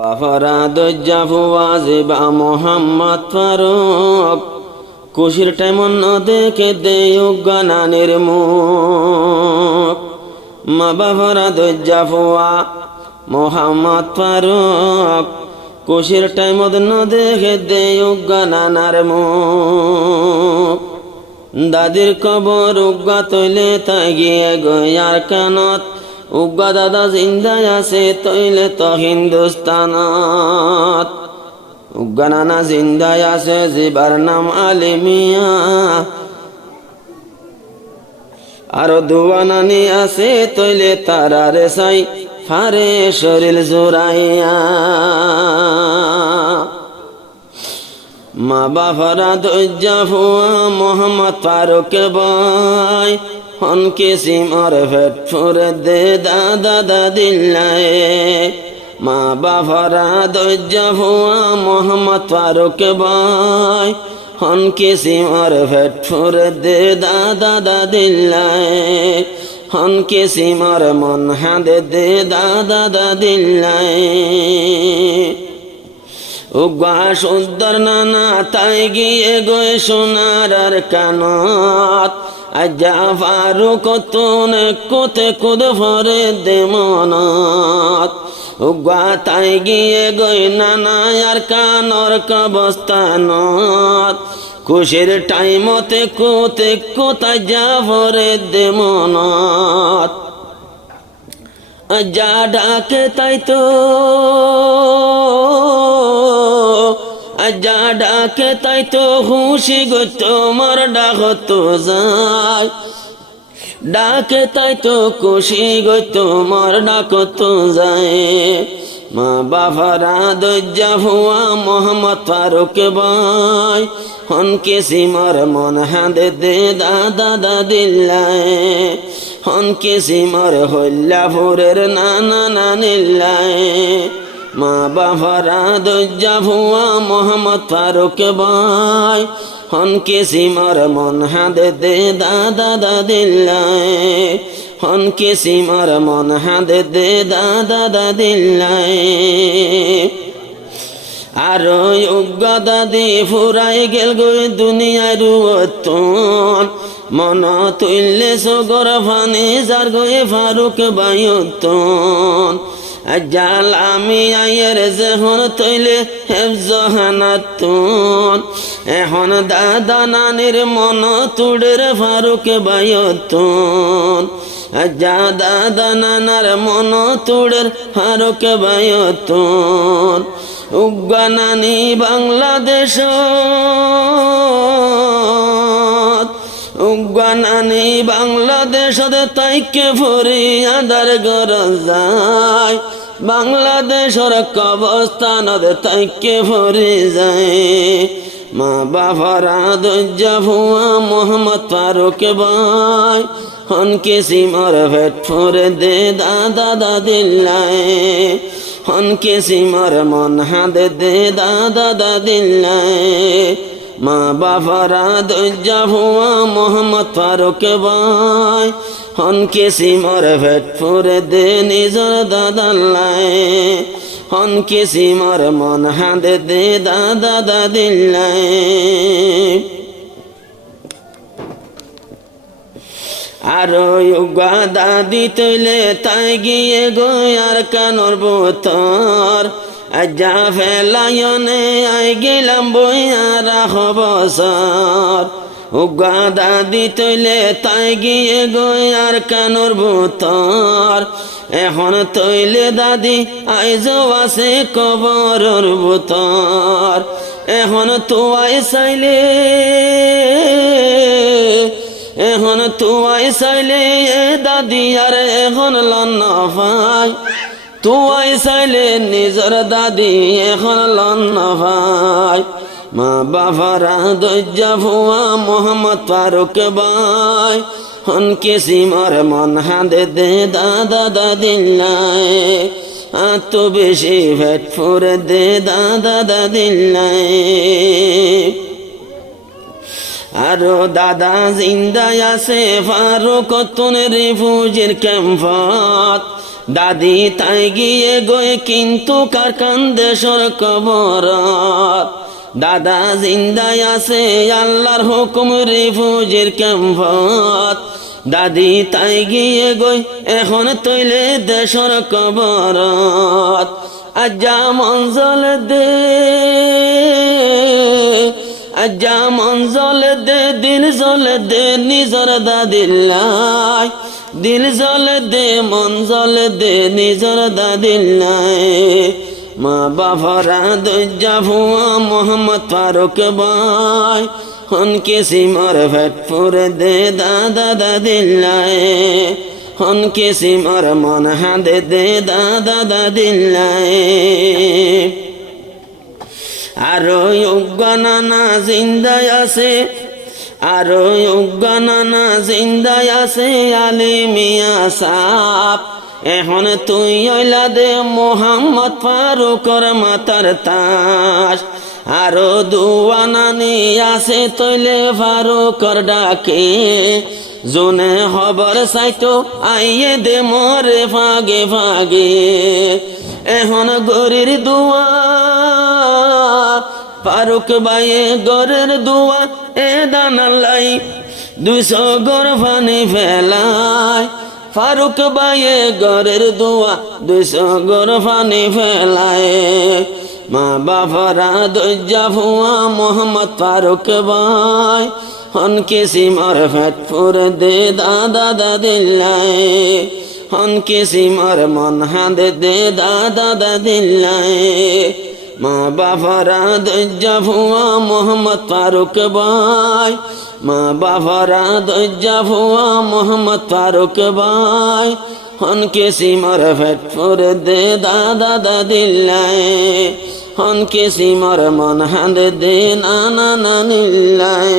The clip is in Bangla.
ফরাদুজ্জাফু ওয়াজিবা মোহাম্মদ ফারুক খুশির টাইমন দেখে দেউগানানির মুখ মাবা ফরাদুজ্জাফু মোহাম্মদ ফারুক খুশির টাইমত দেখে দেউগানানার মুখ দাদির কবর উগ্গা তৈলে তাই গিয়ে গয়ার কানত উগ্গা দাদা জিন্দায় আছে তৈলে তো হিন্দুস্তানত উগ্গা নানা জিন্দায় আছে জিবার নাম আলিমিয়া আর দুয়া নানি আছে তৈলে তারারে সাই ফারে শরীর জোরাইয়া মা বাফারা দজ্জাফু মোহাম্মদ ফারুক ভাই হন কিসিম আর ফেট ফুরে দে দাদা দাদিল্লায় মা বাফারা দজ্জাফু মোহাম্মদ ফারুক ভাই হন কিসিম আর ফেট ফুরে দে দাদা দাদিল্লায় হন কিসিম আর মন হাঁদে দে দাদা দাদিল্লায় উগ্গা সুন্দর নানা তাই গিয়ে গয়ে সোনার আর কানত আজ্জা ফারুক তুনে কোতে কুদ ভরে দে মনত উগ্গা তাই গিয়ে গই নানা আর কানর কবস্তানত খুশির টাইমতে কোতে কোথা যা ভরে দে মনত আজ্জা ডাকে তাই তো আজ্জা ডাকে তাই তো খুশি গো তোমার ডাক তো যায় ডাকে তাই তো খুশি গো তোমার ডাক তো যায় মা বাফারা দজ্জাফু মোহাম্মদ ফারুক ভাই হন কিসিমর মন হাঁদে দে দাদা দাদিল্লায় হন কিসিমর হল্লাপুরের নানা নানিল্লায় মা বাফারা দজ্জাফু মোহাম্মদ ফারুক ভাই হন কিসিমর মন হাঁদে দে দাদা দাদিল্লায় হন কিসিমর মন হাঁদে দে দাদা দাদিল্লায় আর উগ্গা দাদি ফুরাই গেল গো দুনিয়ার রুয়তন মন তুললে সগর ফানি যার গয়ে ফারুক বায়তন আজাল আমি আয়ের যেহন তৈলে হেফজহানাতুন এখন দাদা নানির মন তুড়ের ফারুক বায়তন আজা দাদা নানার মন তুড়ের ফারুক বায়তন উগ্গা নানি বাংলাদেশ উগ্গা নানি বাংলাদেশত তাইকে ফরিয়াদার ঘর যায় বাংলাদেশর কবরস্থানত তাইকে ফরি যায় মা বাফারা দজ্জাফু মোহাম্মদ ফারুক ভাই হন কিসিমর ভেট ফুরে দে দাদা দাদিল্লায় হন কিসিমর মন হাঁদে দে দাদা দাদিল্লায় মা বাফারা দজ্জাফু মোহাম্মদ ফারুক ভাই হন কিসিমর ভেট ফুরে দে নিজর দাদাল্লায় হন কিসিমর মন হাঁদে দে দাদা দাদিল্লায় আর উগ্গা দাদি তৈলে তাই গিয়ে গয়ার কানর বোতর আজ্জা ফেলায়নে আই গেলাম বইয়া রাখ বছর উগ্গা দাদি তৈলে তাই গিয়ে গয়ার কানর বোতর এখন তৈলে দাদি আইজও আছে কবরর বোতর এখন তোয়াই চাইলে এখন তোয়াই চাইলে দাদি আর এখন লন্ন ভাই তোয়াই চাইলে নিজর দাদি এখন লন্ন ভাই মা বাফারা দজ্জাফু মোহাম্মদ ফারুক ভাই হন কিসিমর মন হাঁদে দে দাদা দাদিল্লায় এত বেশি ভেট ফুরে দে দাদা দাদিল্লায় আরো দাদা জিন্দায় আছে ফারুক তুন রিফুজির ক্যাম্পত দাদি তাই গিয়ে গই কিন্তু কার কান্দে সর কবরত দাদা জিন্দায় আছে আল্লাহর হুকুম রিফুজের ক্যাম্পত দাদি তাই গিয়ে গই এখন তৈলে দেশর কবরত আজ্জা মঞ্জল দে আজ্জা মঞ্জল দে দিল জল দে নিজর দাদিল্লাই দিল জল দে মঞ্জল দে নিজর দাদিল্লাই মা বাবারা দজ্জা ভুয়া মোহাম্মদ ফারুক ভাই হন কেসি মর ভেটপুর দে দাদা দাদিল্লাই হন কেসি মর মন হাঁদে দে দাদা দাদিল্লাই আরো উগ্গনানা জিন্দায় আছে আরো উগ্গনানা জিন্দায় আছে আলী মিয়া সাপ এখন তুই ওইলা দে মোহাম্মদ ফারুকর মাতার তাস আরো দুয়ানানি আছে তৈলে ফারুকর ডাকে জোনে খবর চাইতো আইয়ে দে মরে ফাগে ফাগে এখন গরির দুয়া ফারুক বাইয়ে গরের দুয়া এ দানালাই 200 গর পানি ফেলায় ফারুক বাইয়ে গরের দুয়া 200 গর পানি ফেলায় মা বাবারা দজ্জা ভুয়া মোহাম্মদ ফারুক ভাই হন কেসি মর ফেটপুর দে দাদা দাদিল্লাই হন কেসি মর মন হাঁদে দে দাদা দাদিল্লাই মা বাবারা দজ্জা ভুয়া মোহাম্মদ ফারুক ভাই মা বাবারা দজ্জা ভুয়া মোহাম্মদ ফারুক ভাই হন কেসি মর ফেটপুর দে দাদা দাদিল্লাই হন কেসি মর মন হাঁদে দে নানা নানিল্লাই